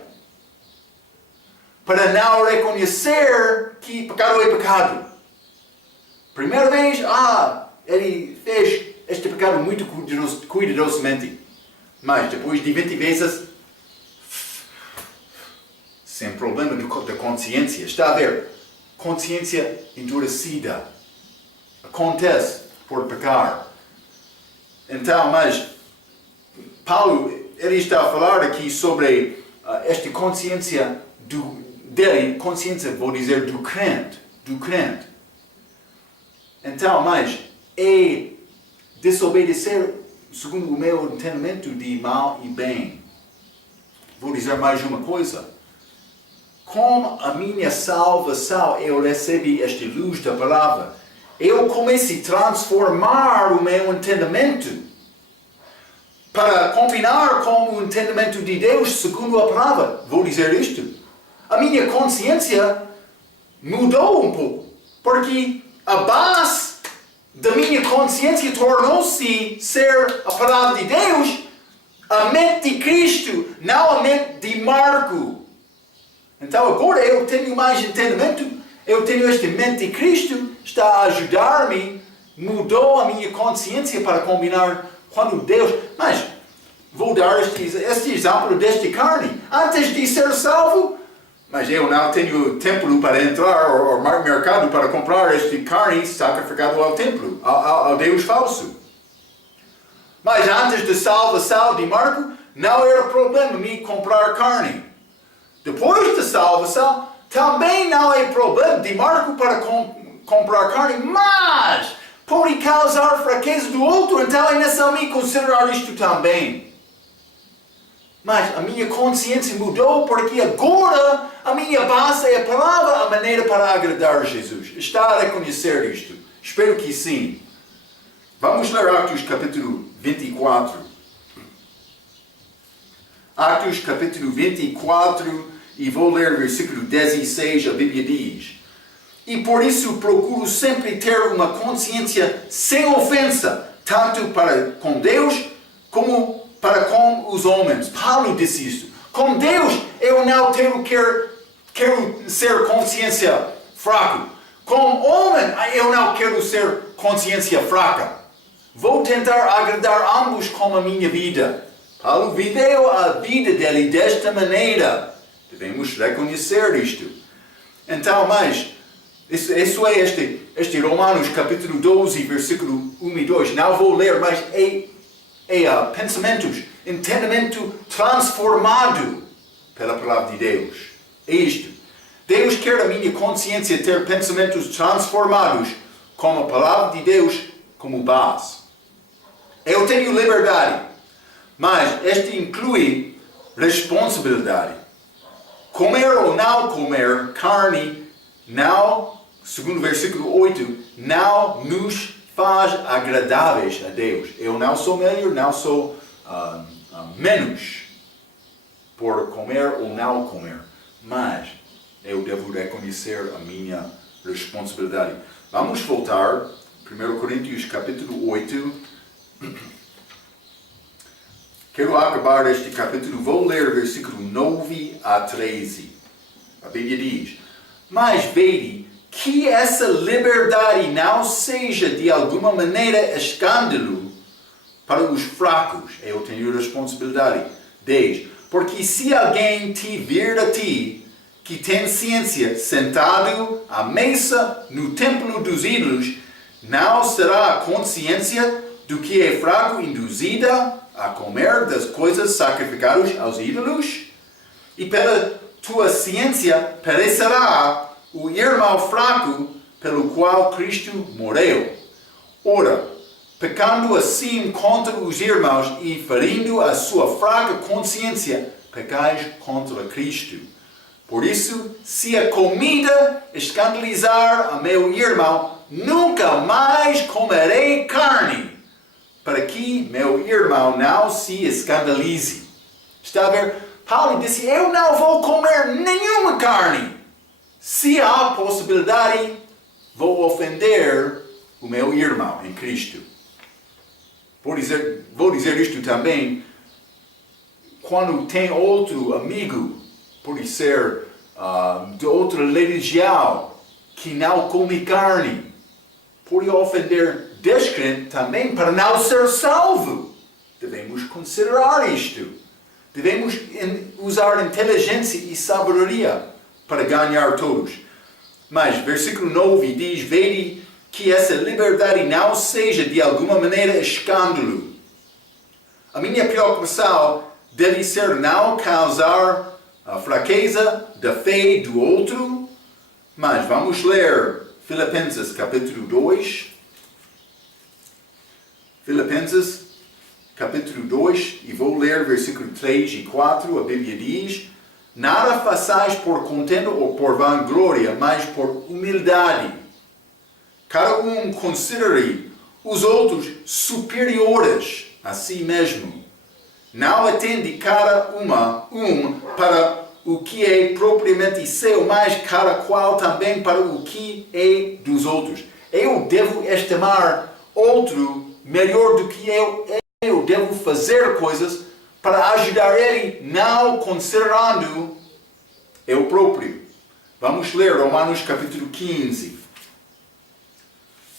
Para não reconhecer que pecado é pecado. Primeira vez, ele fez este pecado muito cuidadosamente. Mas depois de 20 vezes, sem problema da consciência. Está a ver? Consciência endurecida. Acontece por pecar. Então, mas Paulo, ele está a falar aqui sobre esta consciência dele, consciência, vou dizer, do crente. Então, mas é desobedecer, segundo o meu entendimento, de mal e bem. Vou dizer mais uma coisa. Com a minha salvação, eu recebi esta luz da palavra. Eu comecei a transformar o meu entendimento para combinar com o entendimento de Deus segundo a palavra. Vou dizer isto. A minha consciência mudou um pouco, porque a base da minha consciência tornou-se ser a palavra de Deus. A mente de Cristo, não a mente de Marco. Então agora eu tenho mais entendimento, eu tenho esta mente de Cristo, está a ajudar-me, mudou a minha consciência para combinar quando Deus... Mas vou dar este exemplo desta carne. Antes de ser salvo, mas eu não tenho templo para entrar ou mercado para comprar esta carne sacrificada ao templo, ao Deus falso. Mas antes da salvação de Marco, não era problema me comprar carne. Depois da salvação, também não é problema de Marco para comprar carne, mas pode causar fraqueza do outro, então é necessário considerar isto também. Mas a minha consciência mudou porque agora a minha base é a palavra, a maneira para agradar a Jesus. Está a reconhecer isto? Espero que sim. Vamos ler Atos capítulo 24. Atos capítulo 24 e vou ler versículo 16, a Bíblia diz: E por isso procuro sempre ter uma consciência sem ofensa, tanto para com Deus como para com os homens. Paulo disse isso. Com Deus eu não quero ser consciência fraca. Com homem eu não quero ser consciência fraca. Vou tentar agradar ambos com a minha vida. Paulo viveu a vida dele desta maneira. Devemos reconhecer isto. Então, mas, isso é este Romanos capítulo 12, versículo 1 e 2. Não vou ler, mas pensamentos, entendimento transformado pela palavra de Deus. É isto. Deus quer a minha consciência ter pensamentos transformados com a palavra de Deus como base. Eu tenho liberdade, mas este inclui responsabilidade. Comer ou não comer carne, não, segundo o versículo 8, não nos faz agradáveis a Deus. Eu não sou melhor, não sou menos por comer ou não comer, mas eu devo reconhecer a minha responsabilidade. Vamos voltar, 1 Coríntios capítulo 8. Quero acabar este capítulo, vou ler versículo 9 a 13. A Bíblia diz: Mas vede que essa liberdade não seja de alguma maneira escândalo para os fracos. Eu tenho responsabilidade. 10. Porque se alguém te vir a ti, que tem ciência, sentado à mesa no templo dos ídolos, não será a consciência do que é fraco induzida a comer das coisas sacrificadas aos ídolos? E pela tua ciência perecerá o irmão fraco pelo qual Cristo morreu. Ora, pecando assim contra os irmãos e ferindo a sua fraca consciência, pecais contra Cristo. Por isso, se a comida escandalizar a meu irmão, nunca mais comerei carne, para que meu irmão não se escandalize. Está a ver? Paulo disse: eu não vou comer nenhuma carne. Se há possibilidade, vou ofender o meu irmão em Cristo. Vou dizer isto também, quando tem outro amigo, pode ser de outra religião, que não come carne, pode ofender descrente também para não ser salvo. Devemos considerar isto. Devemos usar inteligência e sabedoria para ganhar todos. Mas, versículo 9 diz: vede que essa liberdade não seja de alguma maneira escândalo. A minha preocupação deve ser não causar a fraqueza da fé do outro. Mas vamos ler Filipenses capítulo 2. Filipenses capítulo 2, e vou ler versículo 3 e 4, a Bíblia diz: nada façais por contenda ou por vanglória, mas por humildade. Cada um considere os outros superiores a si mesmo. Não atende cada um para o que é propriamente seu, mas cada qual também para o que é dos outros. Eu devo estimar outro melhor do que eu devo fazer coisas para ajudar ele, não considerando eu próprio. Vamos ler Romanos capítulo 15.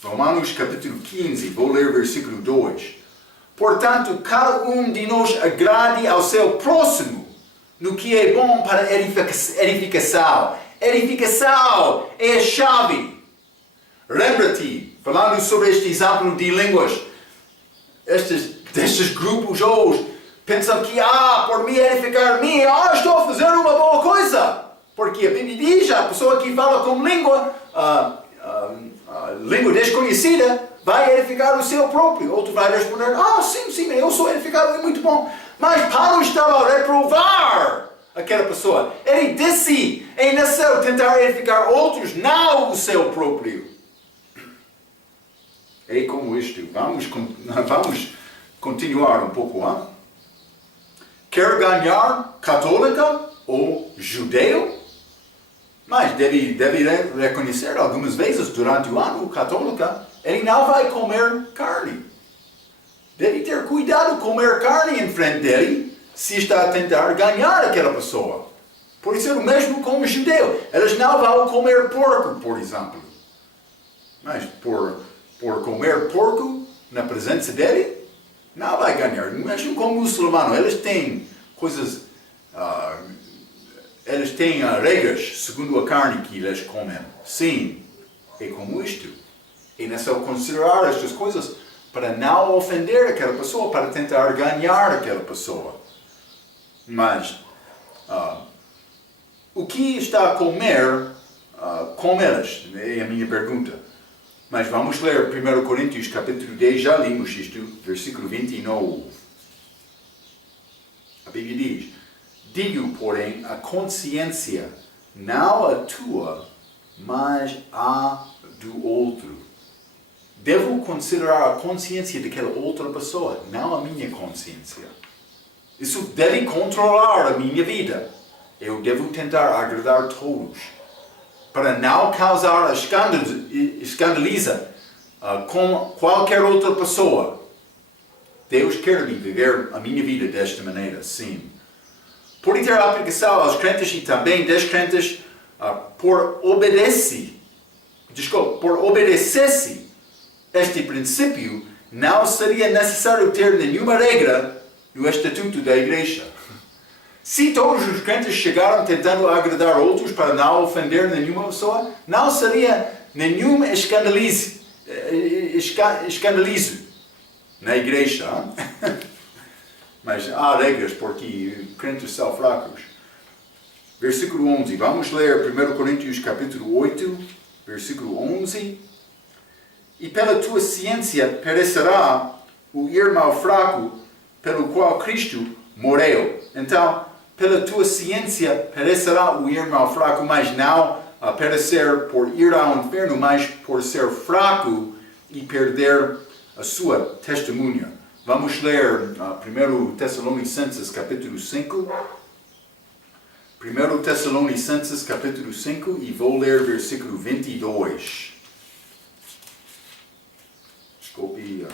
Romanos capítulo 15, vou ler versículo 2. Portanto, cada um de nós agrade ao seu próximo no que é bom para edificação. Edificação é a chave. Lembra-te, falando sobre este exemplo de línguas, destes grupos hoje pensam que, por me edificar-me, estou a fazer uma boa coisa. Porque a Bíblia diz, a pessoa que fala com língua desconhecida, vai edificar o seu próprio. Outro vai responder, sim, eu sou edificado, é muito bom. Mas Paulo estava a reprovar aquela pessoa. Ele disse, é necessário tentar edificar outros, não o seu próprio. É como isto. Vamos continuar um pouco. Quer ganhar católica ou judeu? Mas deve reconhecer algumas vezes durante o ano católica, ele não vai comer carne. Deve ter cuidado comer carne em frente dele, se está a tentar ganhar aquela pessoa. Por isso é o mesmo com o judeu. Eles não vão comer porco, por exemplo. Mas por comer porco na presença dele, não vai ganhar. Mesmo com o muçulmano, eles têm coisas... eles têm regras segundo a carne que eles comem. Sim, é como isto. É necessário considerar estas coisas para não ofender aquela pessoa, para tentar ganhar aquela pessoa. Mas, o que está a comer com eles? É a minha pergunta. Mas vamos ler 1 Coríntios capítulo 10, já limos isto, versículo 29. A Bíblia diz, digo, porém, a consciência, não a tua, mas a do outro. Devo considerar a consciência daquela outra pessoa, não a minha consciência. Isso deve controlar a minha vida. Eu devo tentar agradar todos, para não causar escandaliza com qualquer outra pessoa. Deus quer-me viver a minha vida desta maneira, sim. Pode ter aplicação aos crentes e também descrentes por obedecesse este princípio, não seria necessário ter nenhuma regra no estatuto da igreja. Se todos os crentes chegaram tentando agradar outros para não ofender nenhuma pessoa, não seria nenhum escandalizo na igreja. Mas há regras porque crentes são fracos. Versículo 11. Vamos ler 1 Coríntios capítulo 8, versículo 11. E pela tua ciência perecerá o irmão fraco pelo qual Cristo morreu. Então, pela tua ciência perecerá o irmão fraco, mas não a perecer por ir ao inferno, mas por ser fraco e perder a sua testemunha. Vamos ler 1 Tessalonicenses capítulo 5. 1 Tessalonicenses capítulo 5 e vou ler versículo 22. Desculpe.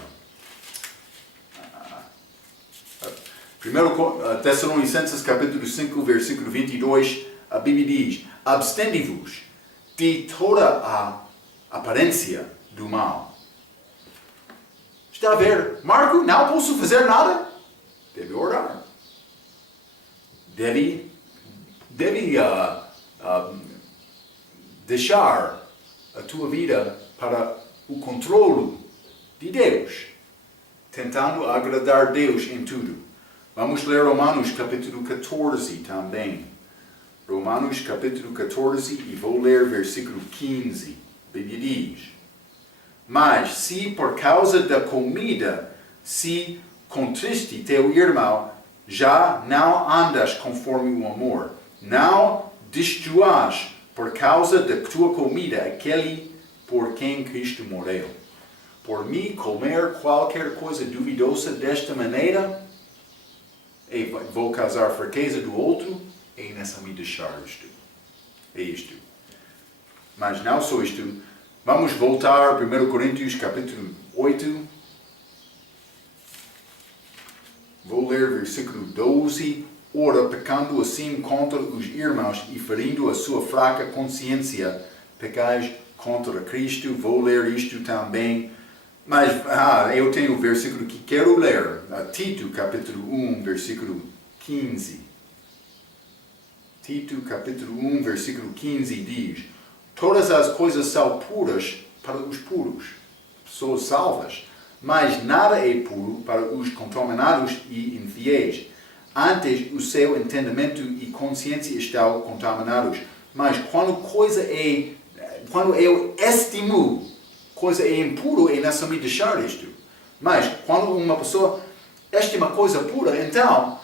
1 Tessalonicenses capítulo 5, versículo 22, a Bíblia diz, abstende-vos de toda a aparência do mal. Está a ver? Marco, não posso fazer nada? Deve orar. Deve deixar a tua vida para o controle de Deus, tentando agradar Deus em tudo. Vamos ler Romanos capítulo 14 também. Romanos capítulo 14 e vou ler versículo 15. A Bíblia diz, mas se por causa da comida se contriste teu irmão, já não andas conforme o amor. Não destruas por causa da tua comida aquele por quem Cristo morreu. Por mim comer qualquer coisa duvidosa desta maneira, e vou causar fraqueza do outro, e nessa me deixar isto. É isto. Mas não só isto. Vamos voltar a 1 Coríntios capítulo 8. Vou ler versículo 12. Ora, pecando assim contra os irmãos e ferindo a sua fraca consciência, pecais contra Cristo. Vou ler isto também. Mas eu tenho o versículo que quero ler. Tito, capítulo 1, versículo 15. Tito, capítulo 1, versículo 15 diz: todas as coisas são puras para os puros, pessoas salvas, mas nada é puro para os contaminados e infiéis. Antes, o seu entendimento e consciência estão contaminados. Mas quando eu estimo coisa é impuro, é necessário deixar isto. Mas quando uma pessoa estima coisa pura, então,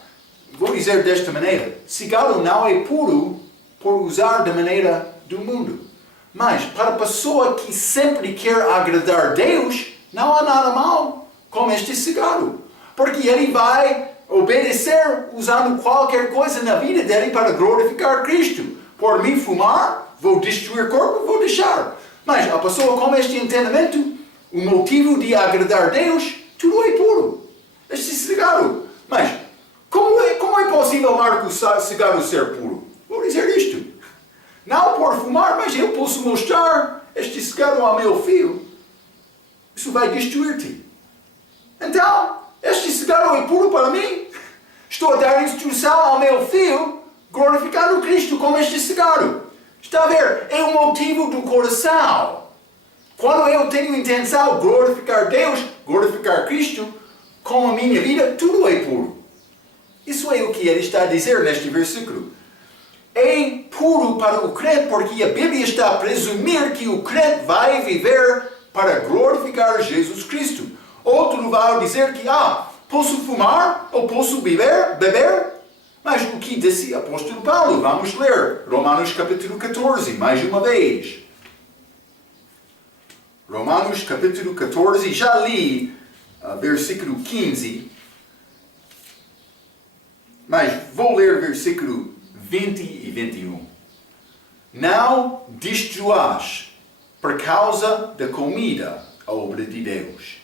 vou dizer desta maneira: cigarro não é puro por usar da maneira do mundo. Mas para a pessoa que sempre quer agradar Deus, não há nada mal com este cigarro. Porque ele vai obedecer usando qualquer coisa na vida dele para glorificar Cristo. Por mim fumar, vou destruir o corpo, vou deixar. Mas a pessoa com este entendimento, o motivo de agradar Deus, tudo é puro. Este cigarro. Mas como é possível, Marcos, cigarro ser puro? Vou dizer isto. Não por fumar, mas eu posso mostrar este cigarro ao meu filho. Isso vai destruir-te. Então, este cigarro é puro para mim. Estou a dar instrução ao meu filho glorificar o Cristo com este cigarro. Está a ver? É o motivo do coração. Quando eu tenho intenção de glorificar Deus, glorificar Cristo, com a minha vida, tudo é puro. Isso é o que ele está a dizer neste versículo. É puro para o crente porque a Bíblia está a presumir que o crente vai viver para glorificar Jesus Cristo. Outro vai dizer que, posso fumar ou posso beber? Mas o que disse o apóstolo Paulo? Vamos ler Romanos capítulo 14, mais uma vez. Romanos capítulo 14, já li versículo 15, mas vou ler versículo 20 e 21. Não destruas por causa da comida a obra de Deus.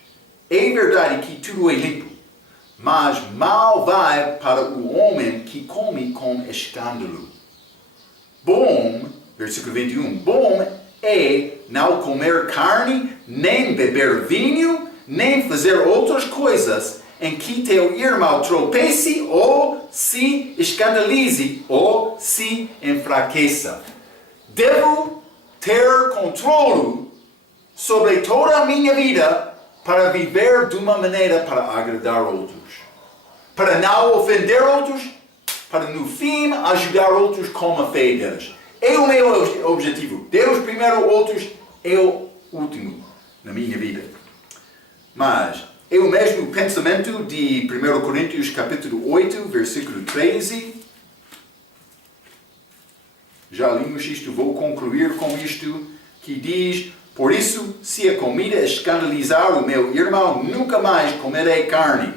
É verdade que tudo é limpo, mas mal vai para o homem que come com escândalo. Bom, versículo 21, bom é não comer carne, nem beber vinho, nem fazer outras coisas em que teu irmão tropece ou se escandalize ou se enfraqueça. Devo ter controle sobre toda a minha vida para viver de uma maneira para agradar outros. Para não ofender outros, para no fim ajudar outros com a fé deles. É o meu objetivo. Deus primeiro, outros é o último na minha vida. Mas é o mesmo pensamento de 1 Coríntios capítulo 8, versículo 13. Já lemos isto, vou concluir com isto, que diz: por isso, se a comida escandalizar o meu irmão, nunca mais comerei carne,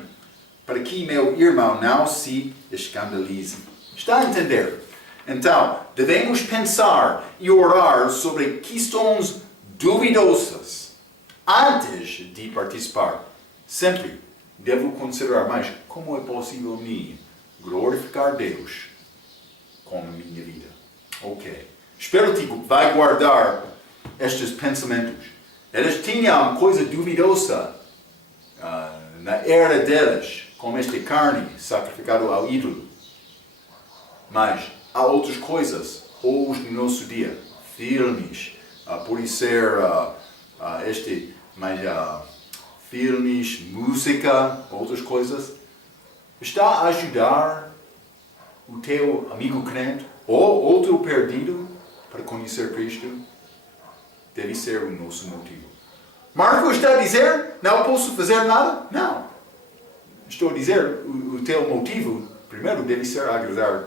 para que meu irmão não se escandalize. Está a entender? Então, devemos pensar e orar sobre questões duvidosas antes de participar. Sempre devo considerar, mas como é possível me glorificar Deus com a minha vida? Ok. Espero que vai guardar estes pensamentos. Eles tinham coisa duvidosa na era deles, como esta carne sacrificada ao ídolo. Mas há outras coisas hoje no nosso dia. Filmes, por ser filmes, música, outras coisas. Está a ajudar o teu amigo crente ou outro perdido para conhecer Cristo? Deve ser o nosso motivo. Marcos está a dizer, não posso fazer nada? Não. Estou a dizer, o teu motivo, primeiro, deve ser agradar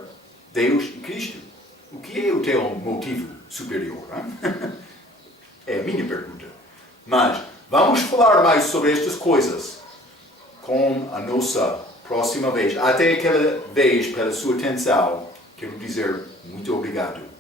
Deus e Cristo. O que é o teu motivo superior? É a minha pergunta. Mas vamos falar mais sobre estas coisas com a nossa próxima vez. Até aquela vez, pela sua atenção, quero dizer muito obrigado.